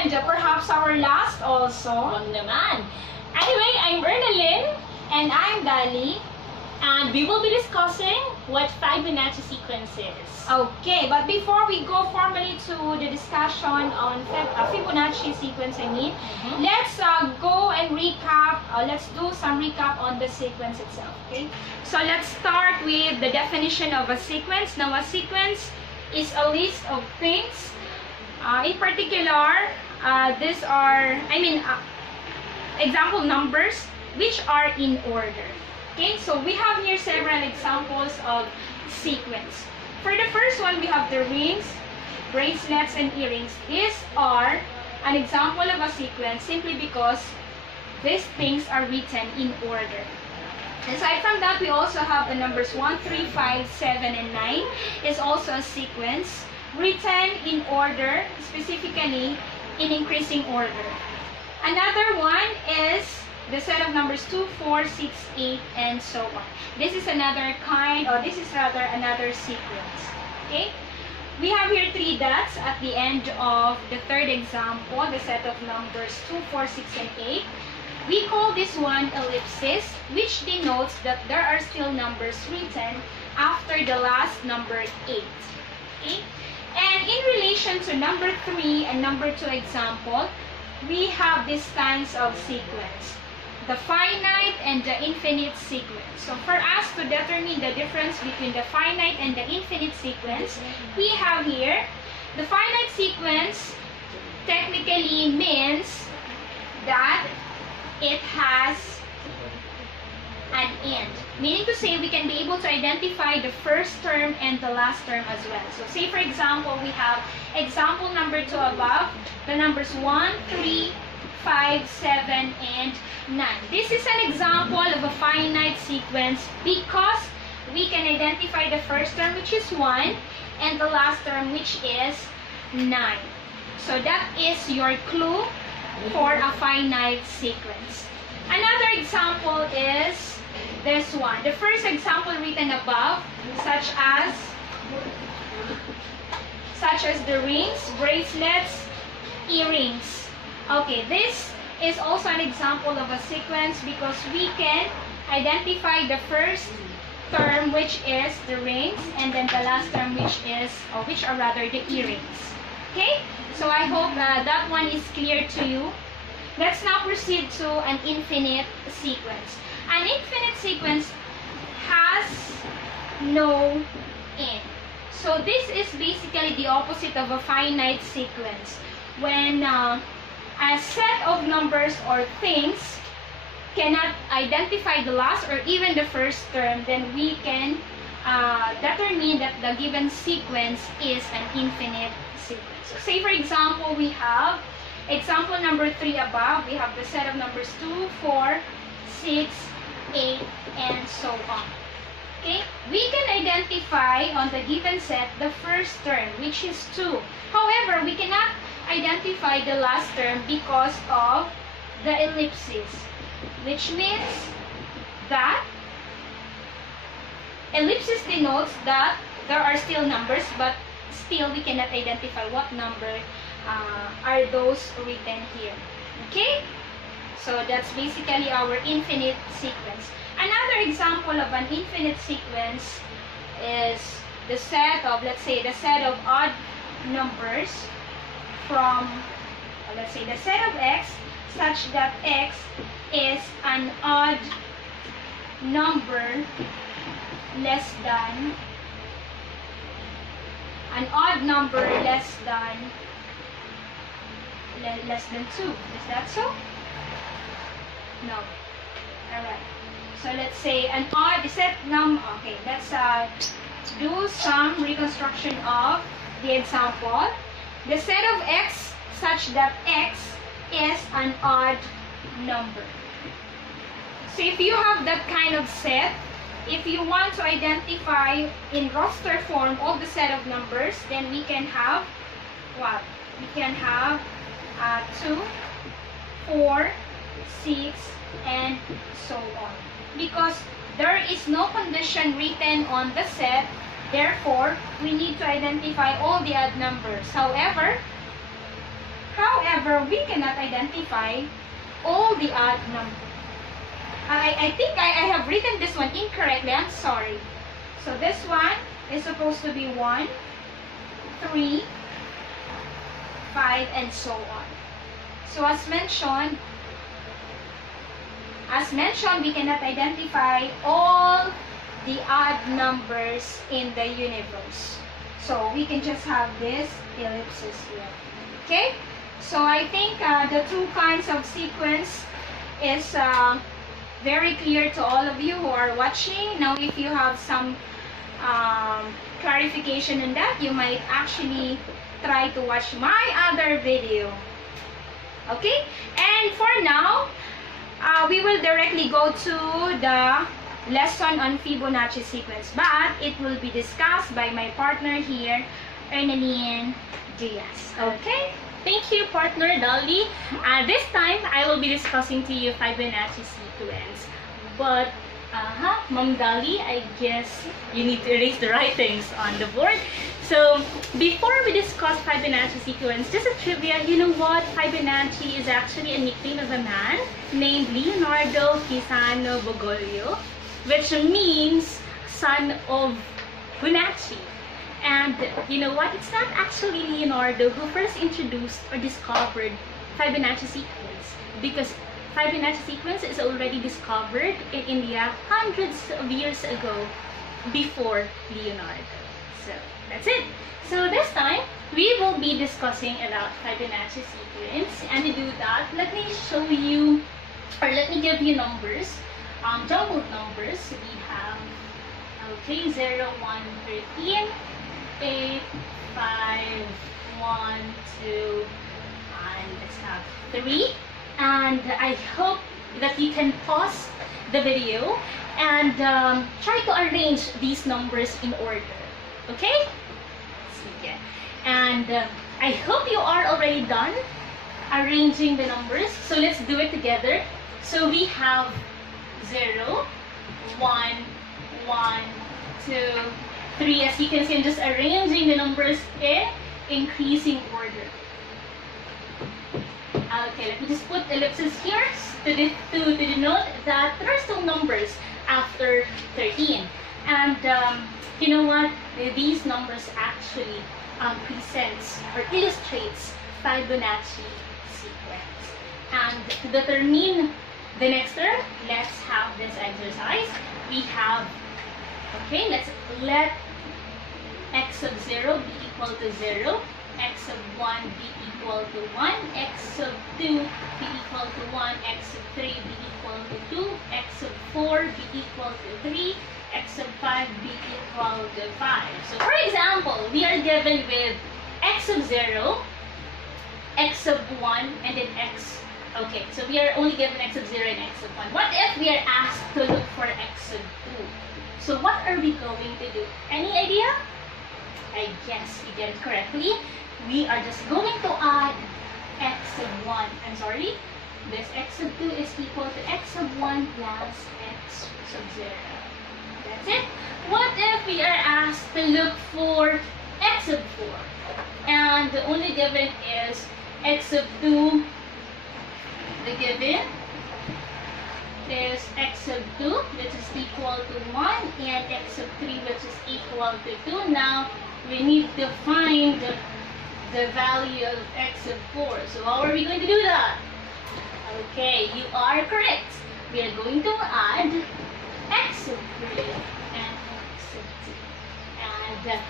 And perhaps our last also. Wag naman. Anyway, I'm Ernalyn. And I'm Dali. And we will be discussing what Fibonacci sequence is. Okay, but before we go formally to the discussion on Fibonacci sequence, let's go and recap. Let's do some recap on the sequence itself. Okay, so let's start with the definition of a sequence. Now, a sequence is a list of things. In particular, these are, example numbers which are in order. Okay, so we have here several examples of sequence. For the first one, we have the rings, bracelets, and earrings. These are an example of a sequence simply because these things are written in order. Aside from that, we also have the numbers 1, 3, 5, 7, and 9 is also a sequence written in order, specifically in increasing order. Another one is the set of numbers 2, 4, 6, 8, and so on. This is another kind, or this is rather another sequence. Okay? We have here 3 dots at the end of the third example, the set of numbers 2, 4, 6, and 8. We call this one ellipsis, which denotes that there are still numbers written after the last number 8. Okay? And in relation to number 3 and number 2 example, we have this kinds of sequence, the finite and the infinite sequence. So for us to determine the difference between the finite and the infinite sequence, we have here the finite sequence technically means that it has an end. Meaning to say, we can be able to identify the first term and the last term as well. So say for example, we have example number 2 above, the numbers 1, 3, 5, 7, and 9. This is an example of a finite sequence because we can identify the first term, which is 1, and the last term, which is 9. So that is your clue for a finite sequence. Another example is this one. The first example written above, such as the rings, bracelets, earrings. Okay, this is also an example of a sequence because we can identify the first term, which is the rings, and then the last term, which are rather the earrings. Okay, so I hope that one is clear to you. Let's now proceed to an infinite sequence. An infinite sequence has no end. So this is basically the opposite of a finite sequence. When a set of numbers or things cannot identify the last or even the first term, then we can determine that the given sequence is an infinite sequence. So say for example, we have example number 3 above. We have the set of numbers 2, 4, 6, 8, and so on. Okay? We can identify on the given set the first term, which is 2. However, we cannot identify the last term because of the ellipsis, which means that ellipsis denotes that there are still numbers, but still we cannot identify what number are those written here. Okay? So that's basically our infinite sequence. Another example of an infinite sequence is the set of, let's say, the set of odd numbers from, let's say, the set of x such that x is an odd number less than 2. Is that so? No. Alright. So let's say an odd set number. Okay, let's do some reconstruction of the example. The set of x such that x is an odd number. So if you have that kind of set, if you want to identify in roster form all the set of numbers, then we can have what? We can have 2, 4, 6, and so on. Because there is no condition written on the set, therefore, we need to identify all the odd numbers. However, However, we cannot identify all the odd numbers. I think I have written this one incorrectly. I'm sorry. So this one is supposed to be 1, 3, 5, and so on. So as mentioned, we cannot identify all the odd numbers in the universe. So we can just have this ellipsis here. Okay? So I think the two kinds of sequence is very clear to all of you who are watching. Now if you have some clarification on that, you might actually try to watch my other video. Okay? And for now, we will directly go to the lesson on Fibonacci sequence, but it will be discussed by my partner here, Ernanine Diaz. Okay? Thank you, partner Dolly. This time, I will be discussing to you Fibonacci sequence. But, Ma'am Dolly, I guess you need to erase the right things on the board. So, before we discuss Fibonacci sequence, just a trivia, you know what? Fibonacci is actually a nickname of a man named Leonardo Pisano Bogoglio, which means son of Fibonacci. And you know what? It's not actually Leonardo who first introduced or discovered Fibonacci sequence, because Fibonacci sequence is already discovered in India hundreds of years ago before Leonardo. So that's it. So this time we will be discussing about Fibonacci sequence, and to do that, let me show you, or let me give you numbers, jumbled numbers. We have 0, 1, 13. 8, 5, 1, 2, and let's have 3. And I hope that you can pause the video and try to arrange these numbers in order. Okay? Sige. And I hope you are already done arranging the numbers. So let's do it together. So we have 0, 1, 1, 2, 3. As you can see, I'm just arranging the numbers in increasing order. Okay, let me just put ellipses here to denote that there are still numbers after 13. And you know what? These numbers actually presents or illustrates Fibonacci sequence. And to determine the next term, let's have this exercise. We have, okay, let x of 0 be equal to 0, x of 1 be equal to 1, x of 2 be equal to 1, x of 3 be equal to 2, x of 4 be equal to 3, x of 5 be equal to 5. So for example, we are given with x of 0, x of 1, and then x. Okay, so we are only given x of 0 and x of 1. What if we are asked to look for x of 2? So what are we going to do? Any idea? I guess you get it correctly. We are just going to add x of 1. I'm sorry. This x of 2 is equal to x of 1 plus x of 0. That's it. What if we are asked to look for x of 4? And the only given is x of 2. The given is x of 2, which is equal to 1, and x of 3, which is equal to 2. Now, we need to find the value of x of 4. So how are we going to do that? Okay, you are correct. We are going to add x of 3 and x of 2. And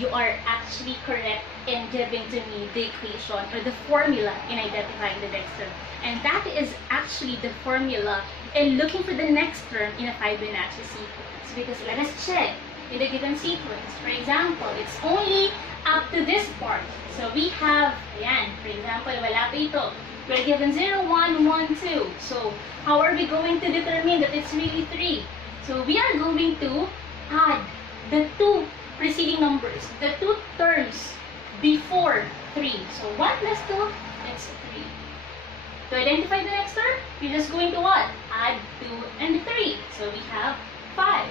you are actually correct in giving to me the equation or the formula in identifying the next term. And that is actually the formula in looking for the next term in a Fibonacci sequence. Because let us check in the given sequence. For example, it's only up to this part. So we have, ayan, for example, wala pa ito. We're given 0, 1, 1, 2. So how are we going to determine that it's really 3? So we are going to add the two preceding numbers, the two terms before 3. So 1 plus 2, it's 3. To identify the next term, you're just going to what? Add 2 and 3. So we have 5.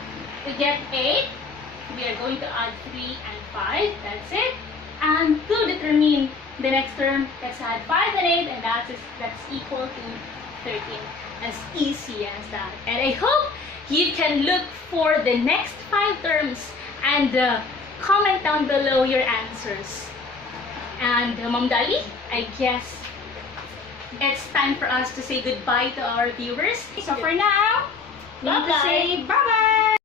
To get 8, we are going to add 3 and 5. That's it. And to determine the next term, let's add 5 and 8, and that's equal to 13. As easy as that. And I hope you can look for the next 5 terms and comment down below your answers. And Ma'am Dali, I guess it's time for us to say goodbye to our viewers. So for now, we need to Bye-bye. say bye-bye!